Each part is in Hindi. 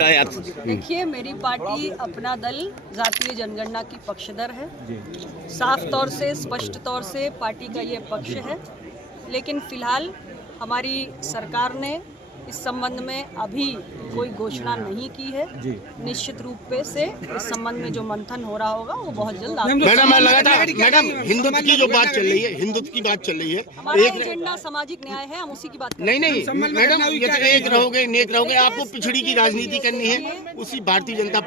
देखिए, मेरी पार्टी अपना दल जातीय जनगणना की पक्षधर है। साफ तौर से, स्पष्ट तौर से पार्टी का ये पक्ष है। लेकिन फिलहाल हमारी सरकार ने इस संबंध में अभी कोई घोषणा नहीं की है। निश्चित रूप से इस संबंध में जो मंथन हो रहा होगा वो बहुत जल्द। मैडम, हिंदुत्व की जो बात चल रही है, हिंदुत्व की बात चल रही है, हमारा एजेंडा सामाजिक न्याय है, हम उसी की बात नहीं मैडम, ये तो एक रहोगे नेक रहोगे, आपको पिछड़ी की राजनीति करनी है। उसी भारतीय जनता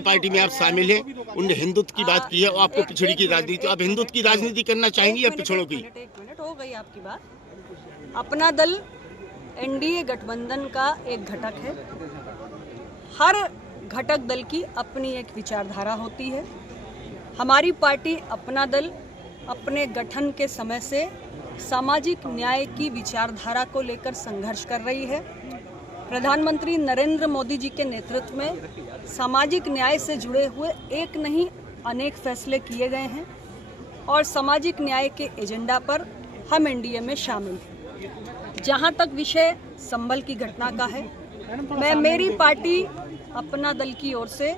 पार्टी में आप शामिल हैं। उनने हिंदुत्व की बात की है और आपको पिछड़ी की राजनीति, आप हिंदुत्व की राजनीति करना चाहेंगी या पिछड़ों की? एक मिनट हो गई आपकी बात। अपना दल एनडीए गठबंधन का एक घटक है। हर घटक दल की अपनी एक विचारधारा होती है। हमारी पार्टी अपना दल अपने गठन के समय से सामाजिक न्याय की विचारधारा को लेकर संघर्ष कर रही है। प्रधानमंत्री नरेंद्र मोदी जी के नेतृत्व में सामाजिक न्याय से जुड़े हुए एक नहीं अनेक फैसले किए गए हैं और सामाजिक न्याय के एजेंडा पर हम एनडीए में शामिल हैं। जहां तक विषय संभल की घटना का है, मैं मेरी पार्टी अपना दल की ओर से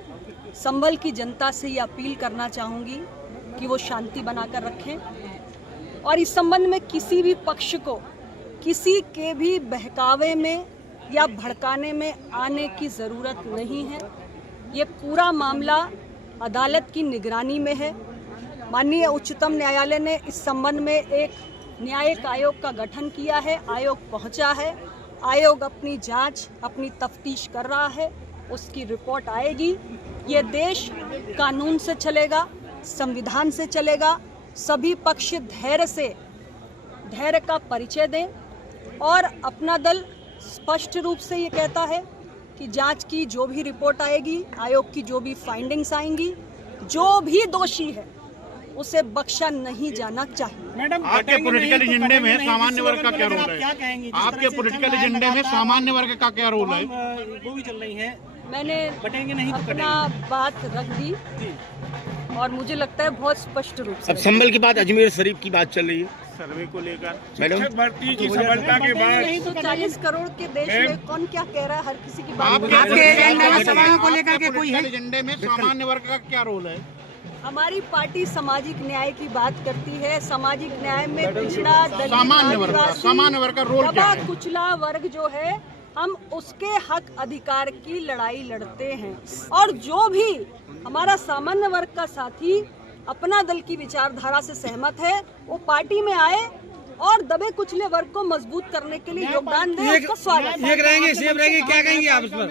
संभल की जनता से ये अपील करना चाहूँगी कि वो शांति बनाकर रखें और इस संबंध में किसी भी पक्ष को किसी के भी बहकावे में या भड़काने में आने की ज़रूरत नहीं है। ये पूरा मामला अदालत की निगरानी में है। माननीय उच्चतम न्यायालय ने इस संबंध में एक न्यायिक आयोग का गठन किया है। आयोग पहुंचा है। आयोग अपनी जांच, अपनी तफ्तीश कर रहा है। उसकी रिपोर्ट आएगी। ये देश कानून से चलेगा, संविधान से चलेगा। सभी पक्ष धैर्य का परिचय दें और अपना दल स्पष्ट रूप से ये कहता है कि जांच की जो भी रिपोर्ट आएगी, आयोग की जो भी फाइंडिंग्स आएंगी, जो भी दोषी है उसे बख्शा नहीं जाना चाहिए। मैडम, आपके पॉलिटिकल एजेंडे में सामान्य वर्ग का क्या रोल है? क्या कहेंगी? आपके पॉलिटिकल एजेंडे में सामान्य वर्ग का क्या रोल है? वो भी चल रही है। मैंने अपना बात रख दी और मुझे लगता है बहुत स्पष्ट रूप से। अब संभल के बाद अजमेर शरीफ की बात चल रही है सर्वे को लेकर। मैडम, भर्ती की सफलता के बाद नहीं तो 40 करोड़ के देश में कौन क्या कह रहा है? हर किसी की बात। आपके एजेंडे को लेकर के कोई है? एजेंडे में सामान्य वर्ग का क्या रोल है? हमारी पार्टी सामाजिक न्याय की बात करती है। सामाजिक न्याय में पिछड़ा, दलित, सामान्य वर्ग का रोल क्या है? कुचला वर्ग जो है, हम उसके हक अधिकार की लड़ाई लड़ते हैं और जो भी हमारा सामान्य वर्ग का साथी अपना दल की विचारधारा से सहमत है, वो पार्टी में आए और दबे कुचले वर्ग को मजबूत करने के लिए योगदान दे। उसका स्वागत। एक रहेंगे, सेम रहेंगे, क्या कहेंगे आप इस पर?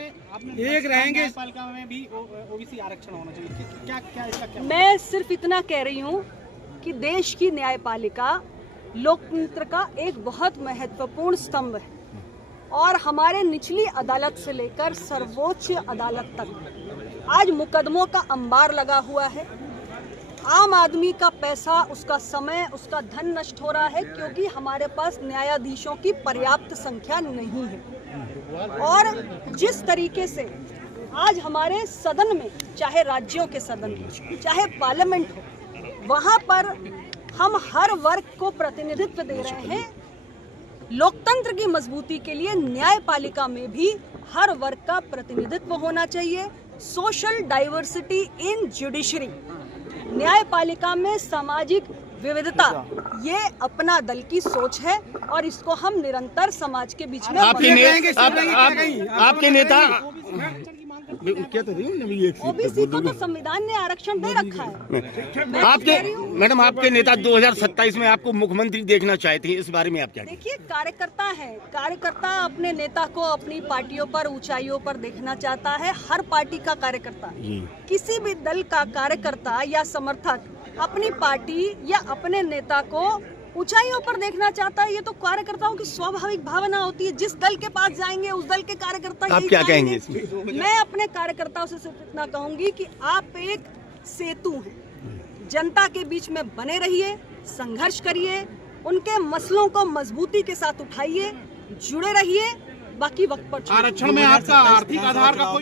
एक रहेंगे। पालिका में भी ओबीसी आरक्षण होना चाहिए। क्या इसका क्या? मैं सिर्फ इतना कह रही हूँ कि देश की न्यायपालिका लोकतंत्र का एक बहुत महत्वपूर्ण स्तंभ है और हमारे निचली अदालत से लेकर सर्वोच्च अदालत तक आज मुकदमों का अंबार लगा हुआ है। आम आदमी का पैसा, उसका समय, उसका धन नष्ट हो रहा है क्योंकि हमारे पास न्यायाधीशों की पर्याप्त संख्या नहीं है। और जिस तरीके से आज हमारे सदन में, चाहे राज्यों के सदन में, चाहे पार्लियामेंट हो, वहाँ पर हम हर वर्ग को प्रतिनिधित्व दे रहे हैं। लोकतंत्र की मजबूती के लिए न्यायपालिका में भी हर वर्ग का प्रतिनिधित्व होना चाहिए। सोशल डाइवर्सिटी इन जुडिशरी, न्यायपालिका में सामाजिक विविधता, ये अपना दल की सोच है और इसको हम निरंतर समाज के बीच में आपके नेता ओबीसी को तो संविधान ने आरक्षण दे रखा है। मैडम, आपके नेता 2027 में आपको मुख्यमंत्री देखना चाहते हैं, इस बारे में आप क्या? देखिए, कार्यकर्ता है। कार्यकर्ता अपने नेता को अपनी पार्टियों पर, ऊंचाइयों पर देखना चाहता है। हर पार्टी का कार्यकर्ता, किसी भी दल का कार्यकर्ता या समर्थक अपनी पार्टी या अपने नेता को ऊंचाइयों पर देखना चाहता है। ये तो कार्यकर्ताओं की स्वाभाविक भावना होती है। जिस दल के पास जाएंगे उस दल के कार्यकर्ता आप क्या कहेंगे इसमें? मैं अपने कार्यकर्ताओं से सिर्फ इतना कहूंगी कि आप एक सेतु हैं। जनता के बीच में बने रहिए, संघर्ष करिए, उनके मसलों को मजबूती के साथ उठाइए, जुड़े रहिए। बाकी वक्त पर आरक्षण में आपका आर्थिक आधार का कोई